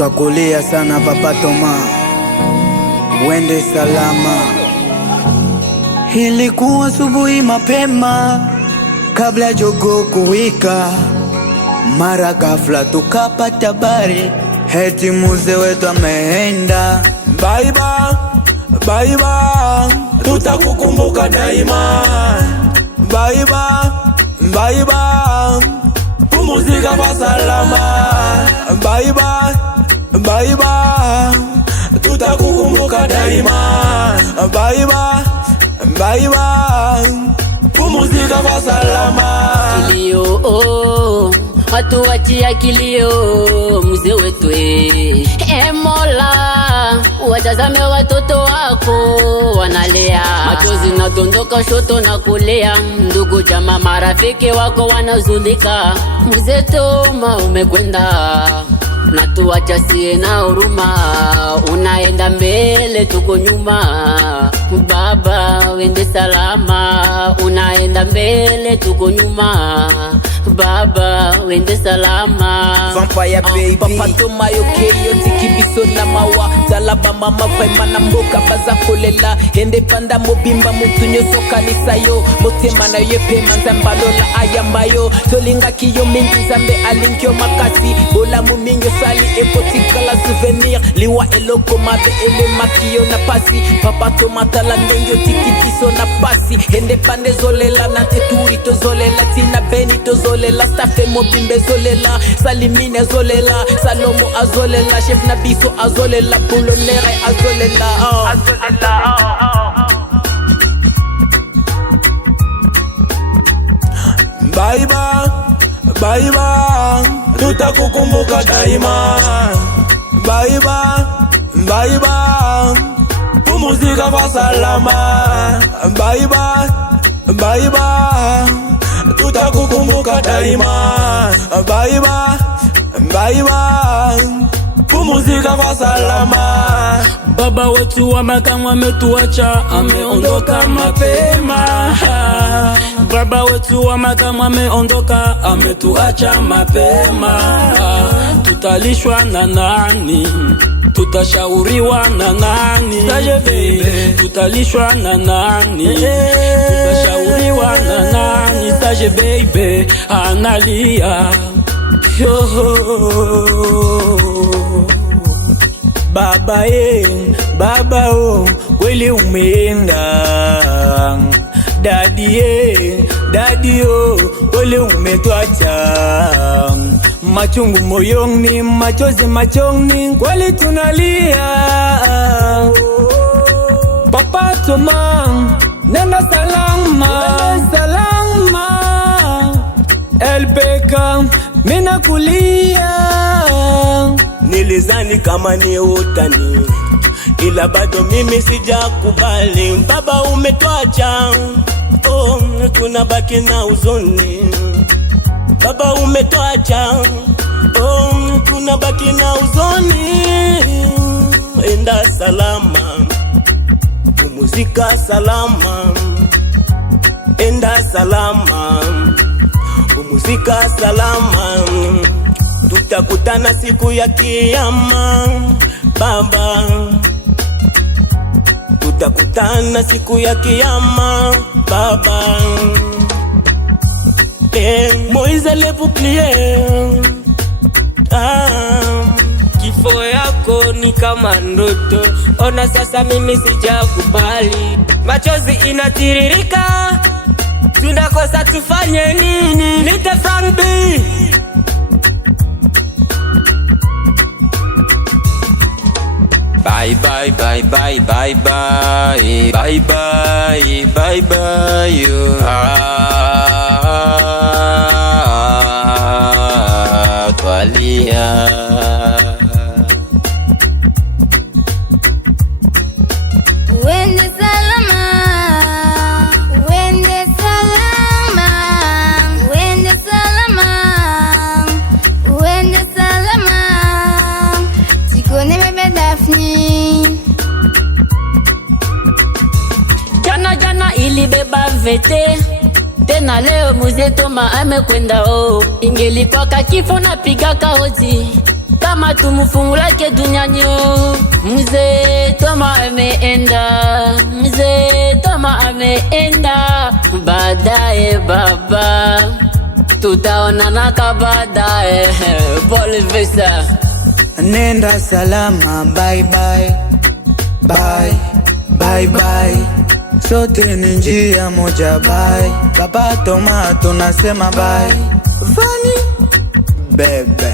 twakulia sana Papa Toma, wende salama. Ilikuwa asubuhi mapema kabla jogoo kuwika, mara ghafla tukapata habari eti mzee wetu ameenda. Baiba, baiba, tutakukumbuka daima. Baiba, baiba, pumzika kwa salama. Baiba, baiba, tutakukumbuka daima. Baiba, baiba, pumzika kwa salama. Kilio, watu wachia kilio, mzee wetu. Mola, watazame watoto wako wanalea, machozi nadondoka shoto na kulea, ndugu jamaa marafiki wako wanazulika. Mzee Toma umekwenda, na tuacha sie na huruma, unaenda mbele tuko nyuma. Baba wende salama, unaenda mbele tuko nyuma. Baba wende salama. Vampire baby, Papa Toma yokeyo tikibiso na mawa dalaba mama faima na mboka baza kolela hende panda mobimba mutunyo soka nisayo motema na yepe manzambalola ayambayo tolinga kiyo mingi zambe alinkyo makasi bola muminyo sali epotika la souvenir liwa eloko mabe ele makiyo na pasi. Papa Toma tala ndenyo tikibiso na pasi hende pande zolela na teturi to zolela tina beni to zolela stafe mobimbe zolela salimine zolela Salomo azolela chef nabiso azolela boulonere azolela baiba, baiba, tutakukumbuka daima. Baiba, baiba, pumzika kwa salama. Baiba, baiba, tutakukumbuka daima. Baiba, baiba, pumzika kwa salama. Baba wetu wa makamu ametuacha, ameondoka mapema. Baba wetu wa makamu ameondoka, ametuacha mapema. Tutalishwa na nani? Tutashauriwa na nani? Tutalishwa na nani? Tutashauriwa na nani? Sage baby analia. Baba baba kweli umeenda. Daddy kweli umetuacha. Machungu moyoni, machozi machoni, kweli tunalia. Papa Toma nenda salama, salama. LPK mina kulia. Nilizani kama ni utani, ila bado mimi sijakubali. Baba umetuacha, oh, tunabaki na huzuni. Baba umetuacha, oh, tunabaki na huzuni. Enda salama, pumzika salama. Enda salama, pumzika salama. Tutakutana siku ya kiyama baba, tutakutana siku ya kiyama baba. Moïse le bouclier, Kifo yako ni kama ndoto, ona sasa mimi sijakubali. Machozi inatiririka, tunakosa tufanye nini? Nite Frank B. Bye bye bye bye bye bye bye bye bye bye you. Twalia. Wende salama, wende salama, wende salama, wende salama. Tikone bebe Daphne. Jana ilibeba vete, tena leo mzee Toma amekwenda. Ingelikuwa kifo na piga kaoti, kama tumufungulake duniani. Mzee Toma ameenda, Mzee Toma ameenda. Baadaye baba, tutaonana baadaye. Pole Vesa, nenda salama, bye bye, bye bye bye, sote ni njia moja, bye. Papa Toma tunasema bye. Vani bebe,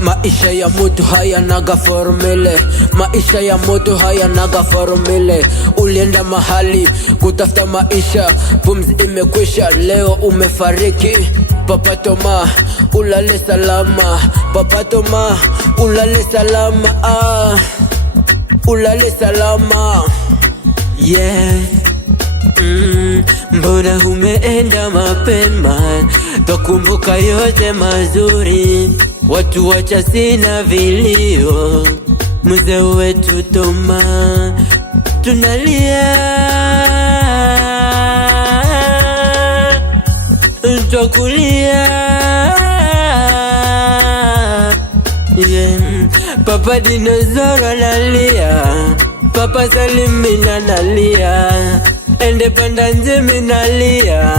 maisha ya mutu hayanaga formule, maisha ya mutu hayanaga formule. Ulienda mahali kutafuta maisha, pumzi imekwisha, leo umefariki. Papa Toma ulale salama, Papa Toma ulale salama, ulale salama, yeah. Mbona umeenda mapema, twakumbuka yote mazuri, watu wacha sina vilio. Mzee wetu Toma tunalia, twakulia, yeah. Papa Dinozoro analia, Papa Salimina nalia, ende panda nje minalia,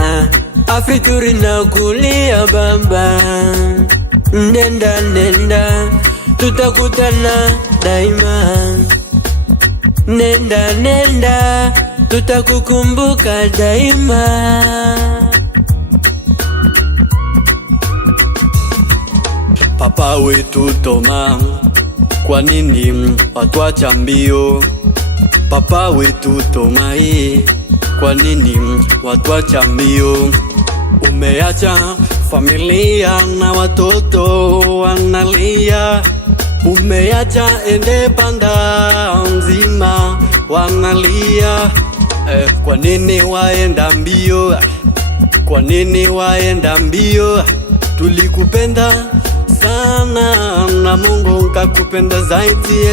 Afrituri na kulia baba. Nenda nenda, tutakutana daima. Nenda nenda, tutakukumbuka daima. Papa wetu Toma, kwa nini watuacha mbio? Papa wetu Toma, kwa nini watuacha mbio? Umeacha familia na watoto wanalia, umeacha ende panda mzima wanalia. Kwa nini waenda mbio? Kwa nini waenda mbio? Tulikupenda sana na Mungu kakupenda zaidi.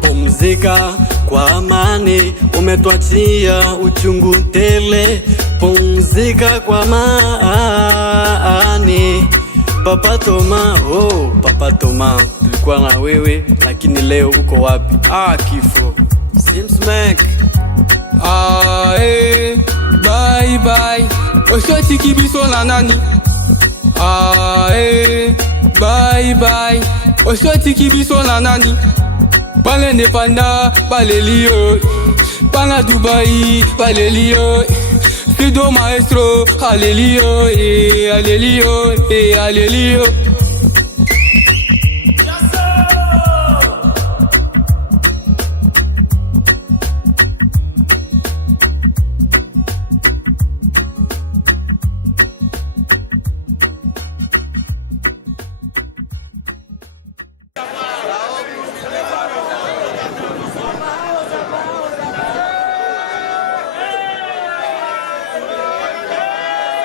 Pumzika kwa amani, umetuachia uchungu tele. Pumzika kwa amani, Papa Toma. Oh, Papa Toma, tulikuwa na wewe lakini leo uko wapi? Kifo Simsmack. Bye bye, osoti kibiso na nani? Bye bye, osoti kibiso na nani? Pale Nepanda, pale Lio, pala Dubai, pale Lio, Fido Maestro, Alelio, Alelio, Alelio.